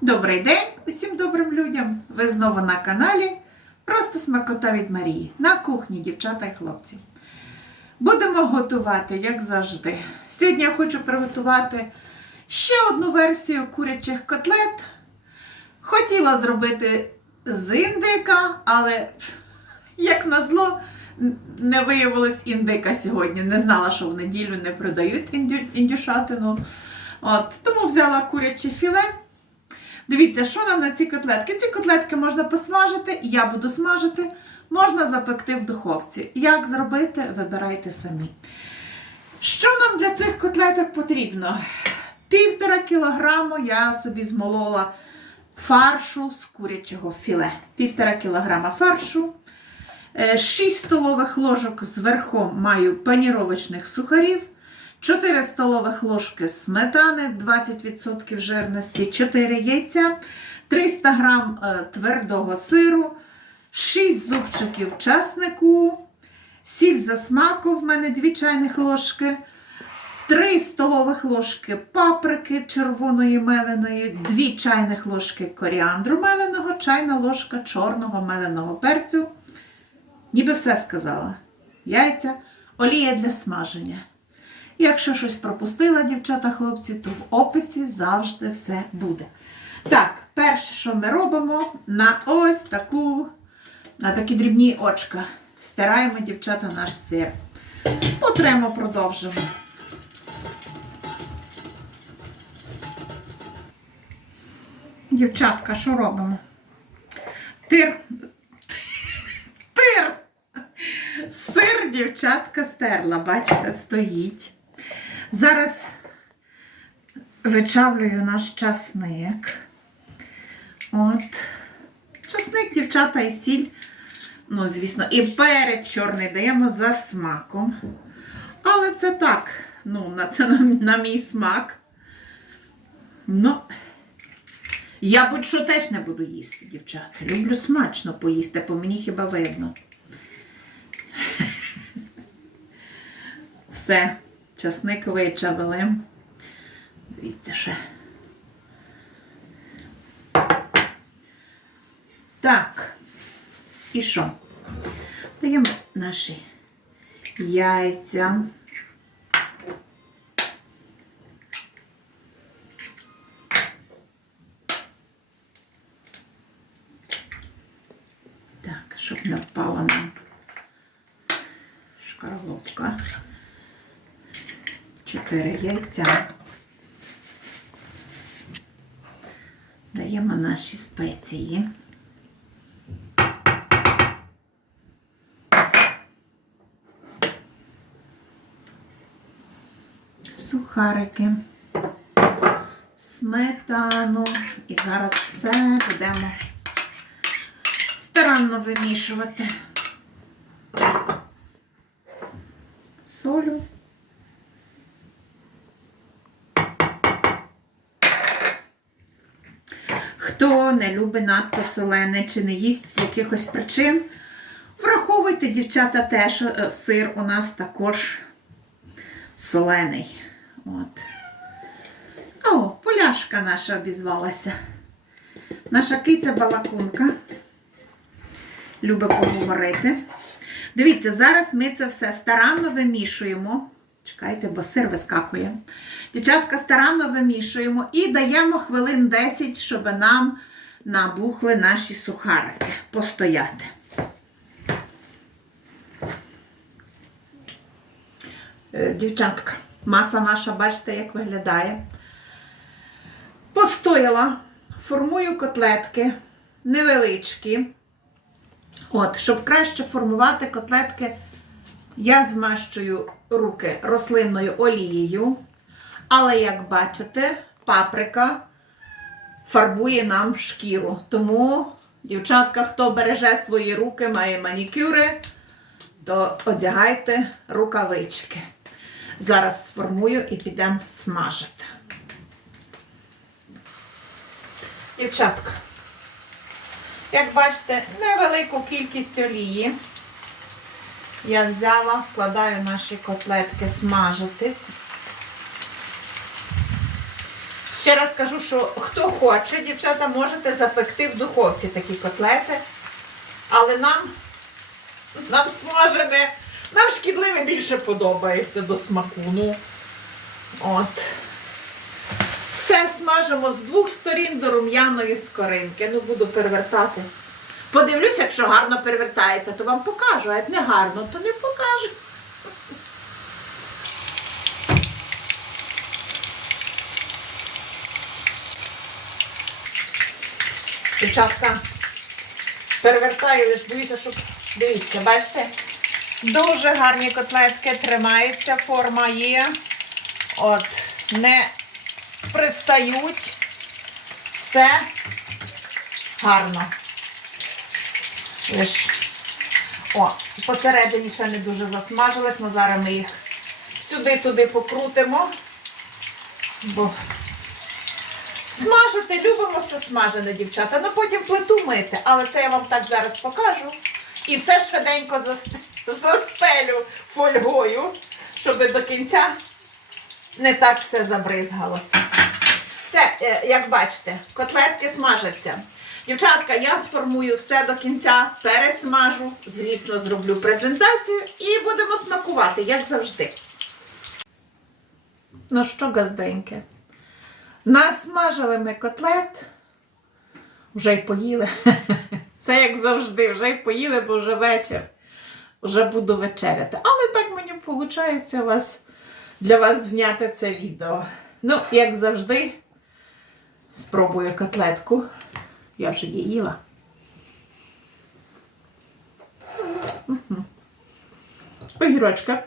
Добрий день усім добрим людям! Ви знову на каналі Просто смакота від Марії на кухні, дівчата і хлопці. Будемо готувати, як завжди. Сьогодні я хочу приготувати ще одну версію курячих котлет. Хотіла зробити з індика, але, як назло, не виявилось індика сьогодні. Не знала, що в неділю не продають індю- індюшатину. От, тому взяла куряче філе. Дивіться, що нам на ці котлетки. Ці котлетки можна посмажити, я буду смажити, можна запекти в духовці. Як зробити, вибирайте самі. Що нам для цих котлеток потрібно? Півтора кілограму я собі змолола фаршу з курячого філе. Півтора кілограма фаршу. 6 столових ложок зверху маю паніровочних сухарів. 4 столових ложки сметани 20% жирності, 4 яйця, 300 грам е, твердого сиру, 6 зубчиків часнику, сіль за смаку в мене 2 чайних ложки, 3 столових ложки паприки червоної меленої, 2 чайних ложки коріандру меленого, чайна ложка чорного меленого перцю. Ніби все сказала. Яйця, олія для смаження. Якщо щось пропустила, дівчата, хлопці, то в описі завжди все буде. Так, перше, що ми робимо, на ось таку, на такі дрібні очка. Стираємо, дівчата, наш сир. Потремо, продовжимо. Дівчатка, що робимо? Тир. Тир. Сир, дівчатка, стерла, бачите, стоїть. Зараз вичавлюю наш часник. От. Часник, дівчата, і сіль. Ну, звісно, і перець чорний даємо за смаком. Але це так, ну, на це на, на мій смак. Ну, я будь-що теж не буду їсти, дівчата. Люблю смачно поїсти, по мені хіба видно. Все, часник вичавили. Дивіться ще. Так. І що? Даємо наші яйця. Так, щоб не впала нам шкарлупка. Чотири яйця. Даємо наші спеції. Сухарики, сметану. І зараз все будемо старанно вимішувати. Солю. Хто не любить надто солене чи не їсть з якихось причин, враховуйте, дівчата, теж е, сир у нас також солений. От. О, поляшка наша обізвалася. Наша киця балакунка. Любить поговорити. Дивіться, зараз ми це все старанно вимішуємо. Чекайте, бо сир вискакує. Дівчатка, старанно вимішуємо і даємо хвилин 10, щоб нам набухли наші сухарики. Постояти. Е, Дівчатка, маса наша, бачите, як виглядає. Постояла, формую котлетки невеличкі. От, щоб краще формувати котлетки, я змащую руки рослинною олією. Але, як бачите, паприка фарбує нам шкіру. Тому, дівчатка, хто береже свої руки, має манікюри, то одягайте рукавички. Зараз сформую і підемо смажити. Дівчатка, як бачите, невелику кількість олії. Я взяла, вкладаю наші котлетки смажитись. Ще раз кажу, що хто хоче, дівчата, можете запекти в духовці такі котлети. Але нам, нам смажене, нам шкідливе більше подобається до смаку. Ну, от. Все смажимо з двох сторін до рум'яної скоринки. Ну, буду перевертати. Подивлюсь, якщо гарно перевертається, то вам покажу. А як не гарно, то не покажу. Дівчатка, перевертаю, лиш боюся, щоб. Дивіться, бачите? Дуже гарні котлетки тримаються, форма є. От, не пристають. Все гарно. Лиш. О, посередині ще не дуже засмажились, але зараз ми їх сюди-туди покрутимо. Бо Смажити, любимо все смажене, дівчата. Ну потім плиту мити, але це я вам так зараз покажу. І все швиденько застелю фольгою, щоб до кінця не так все забризгалося. Все, е, як бачите, котлетки смажаться. Дівчатка, я сформую все до кінця, пересмажу, звісно, зроблю презентацію і будемо смакувати, як завжди. Ну що, газденьке? Насмажили ми котлет, вже й поїли. Все як завжди, вже й поїли, бо вже вечір. Вже буду вечеряти. Але так мені виходить вас, для вас зняти це відео. Ну, як завжди, спробую котлетку. Я вже її їла. Огірочка.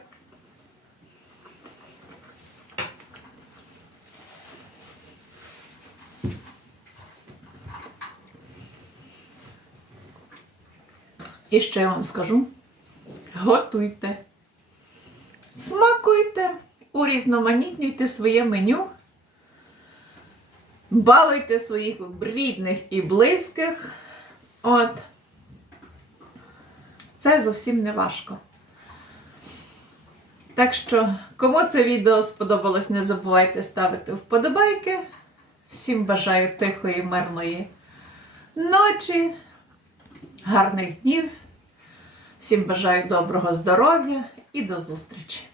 І що я вам скажу? Готуйте, смакуйте, урізноманітнюйте своє меню, балуйте своїх рідних і близьких. От. Це зовсім не важко. Так що, кому це відео сподобалось, не забувайте ставити вподобайки. Всім бажаю тихої, мирної ночі гарних днів. Всім бажаю доброго здоров'я і до зустрічі!